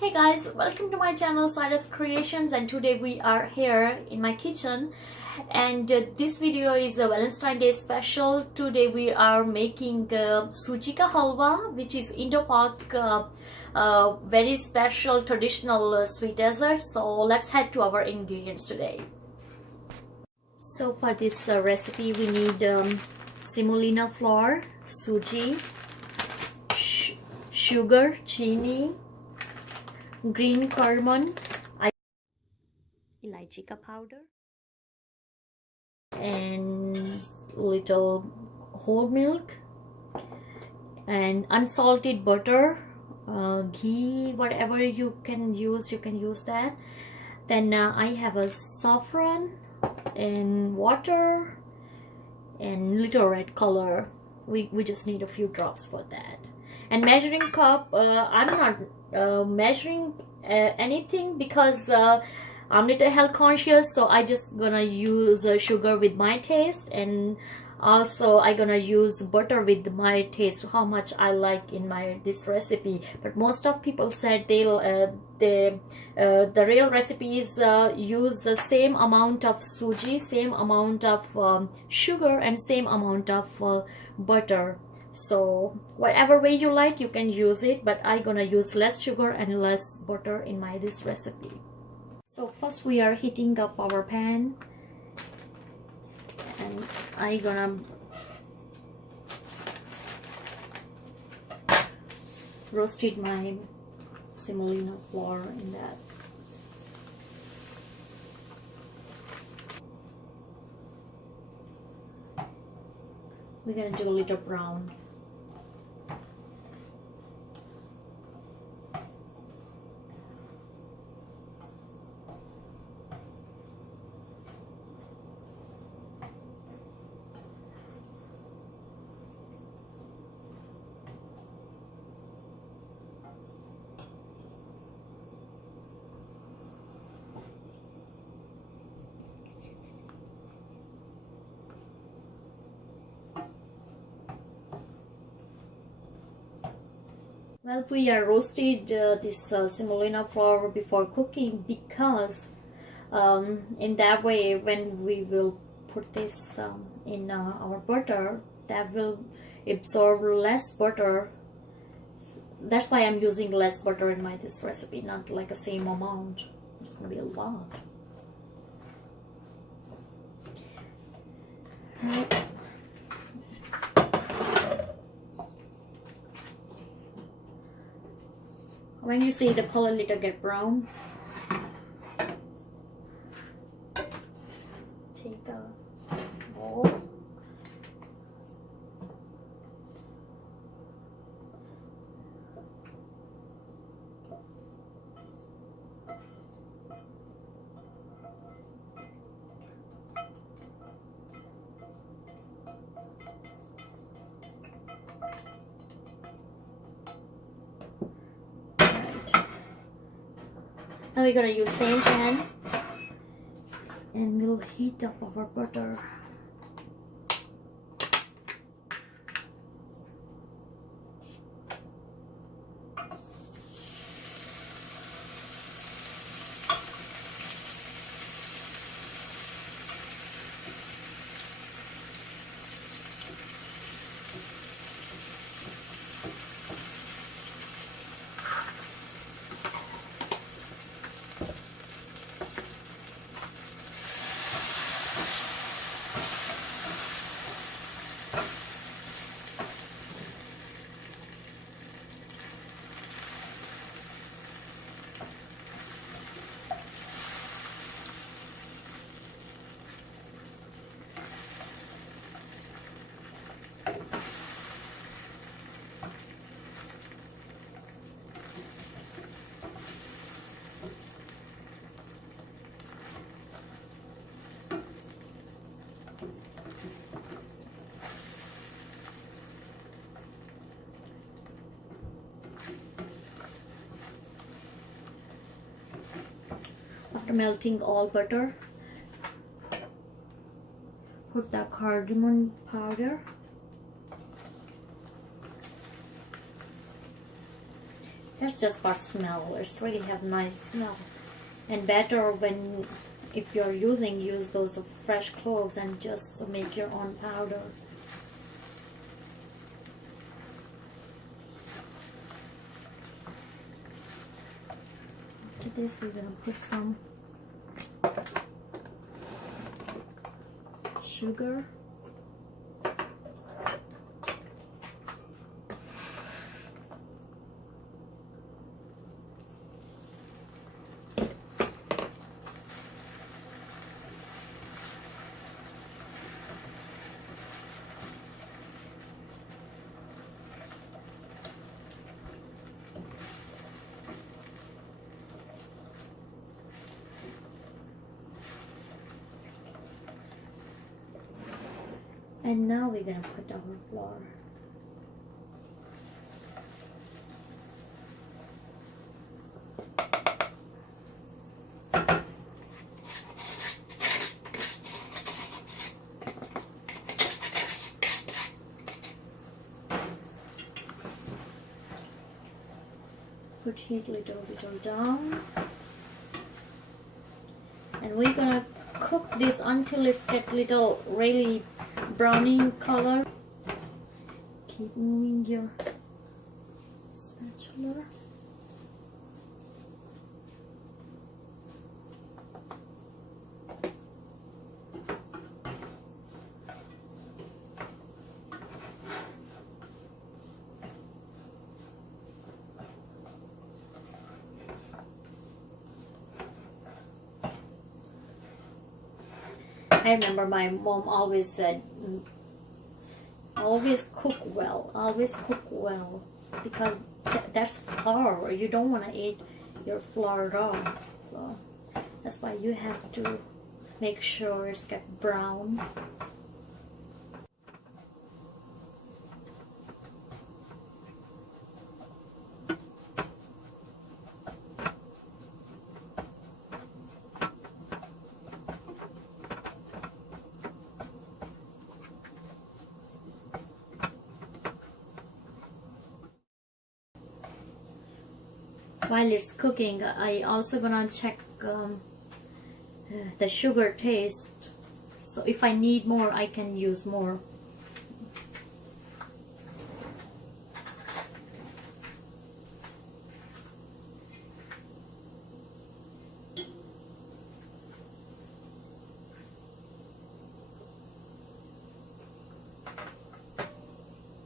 Hey guys, welcome to my channel Cyrus Creations, and today we are here in my kitchen, and this video is a Valentine Day special. Today we are making Suji Ka Halwa, which is IndoPak very special traditional sweet dessert. So let's head to our ingredients today. So for this recipe we need semolina flour, suji, sugar, chini, green cardamom, elaichi powder, and little whole milk, and unsalted butter, ghee, whatever you can use that. Then I have a saffron and water and little red color. We just need a few drops for that. And measuring cup, I'm not measuring anything because I'm little health conscious, so I just gonna use sugar with my taste, and also I gonna use butter with my taste, how much I like in this recipe. But most of people said the real recipes use the same amount of suji, same amount of sugar, and same amount of butter. So whatever way you like, you can use it, but I gonna use less sugar and less butter in this recipe. So first we are heating up our pan, and I gonna roasted my semolina flour in that. We're gonna do a little brown. Well, we are roasted this semolina flour before cooking, because in that way when we will put this in our butter, that will absorb less butter. That's why I'm using less butter in this recipe, not like a same amount. It's gonna be a lot. Right. When you see the color little get brown, take a bowl. Now we're gonna use same pan, and we'll heat up our butter. After melting all butter, put the cardamom powder. That's just for smell. It's really have nice smell. And better when, if you're use those fresh cloves and just make your own powder. After this, we're gonna put some sugar. And now we're gonna put our flour. Put heat little down. And we're gonna cook this until it's get little really browning color. Keep moving your spatula. I remember my mom always said, always cook well, because that's flour. You don't want to eat your flour raw, so that's why you have to make sure it's get brown. While it's cooking, I also gonna check the sugar taste. So if I need more, I can use more.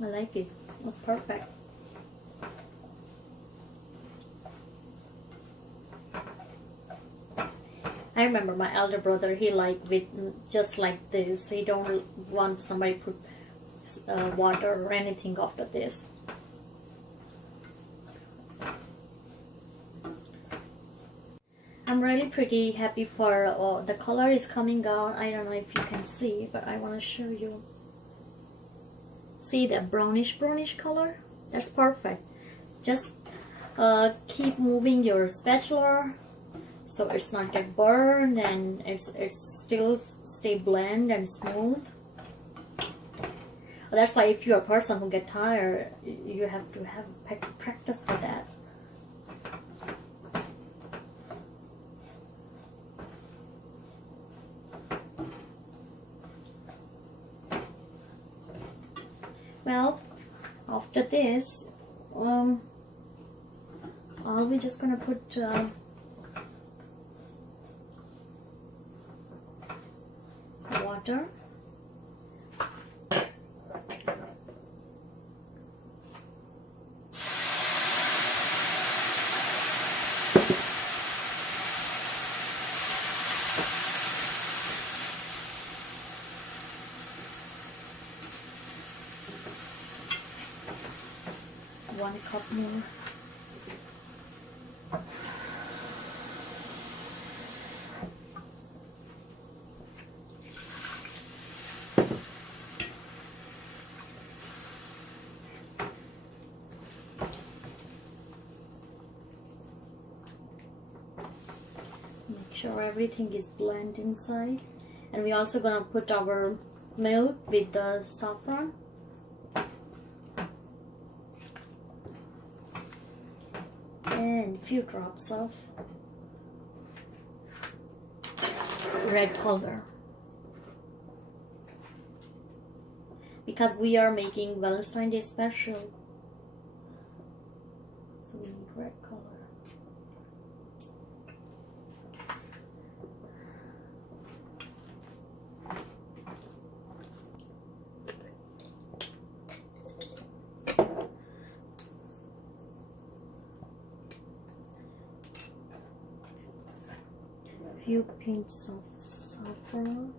I like it. It's perfect. I remember my elder brother, he liked with just like this. He don't want somebody put water or anything after this. I'm really pretty happy for the color is coming out. I don't know if you can see, but I want to show you. See that brownish color? That's perfect. Just keep moving your spatula so it's not get burned and it's still stay blend and smooth. That's why if you're a person who get tired, you have to have practice for that. Well, after this, we're just gonna put water. One cup more. Make sure everything is blended inside, and we're also gonna put our milk with the saffron. few drops of red color, because we are making Valentine's Day special, so we need red color. Few pinches of saffron.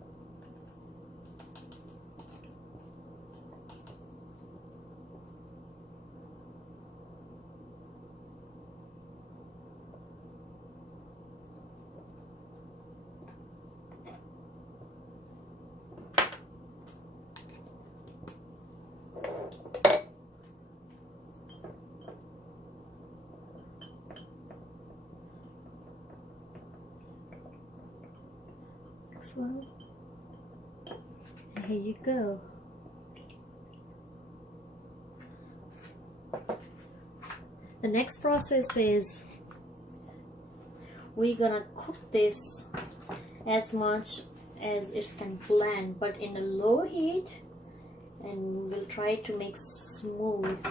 One. And here you go. The next process is we're gonna cook this as much as it can blend, but in a low heat, and we'll try to make smooth.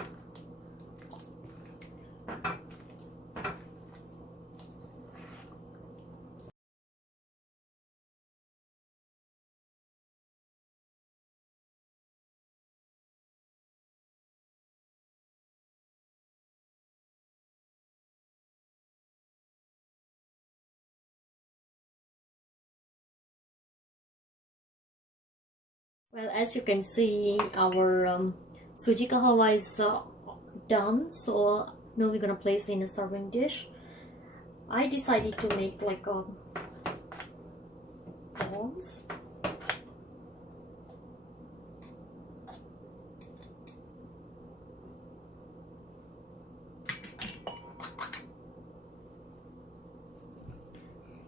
Well, as you can see, our Suji Ka Halwa is done, so now we're gonna place in a serving dish. I decided to make like balls.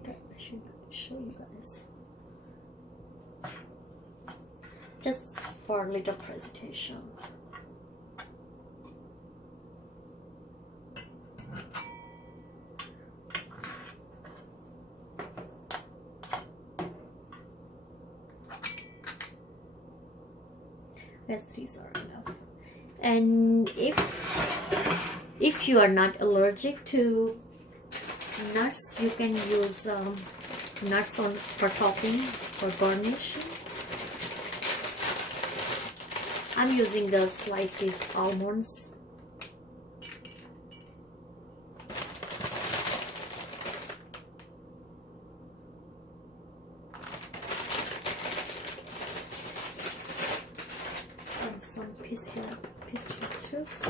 Okay, I should show you guys. Just for a little presentation. Yes, these are enough. And if you are not allergic to nuts, you can use nuts on for topping or garnish. I'm using the slices almonds. And some pistachios.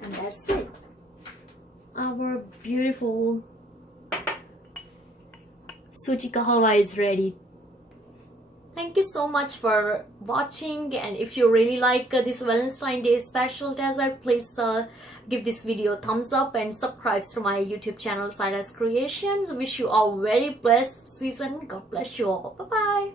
And that's it. Our beautiful Suji Ka Halwa is ready. Thank you so much for watching, and if you really like this Valentine's Day special dessert, please give this video a thumbs up and subscribe to my YouTube channel Saida's Creations. Wish you all very blessed season. God bless you all. Bye bye.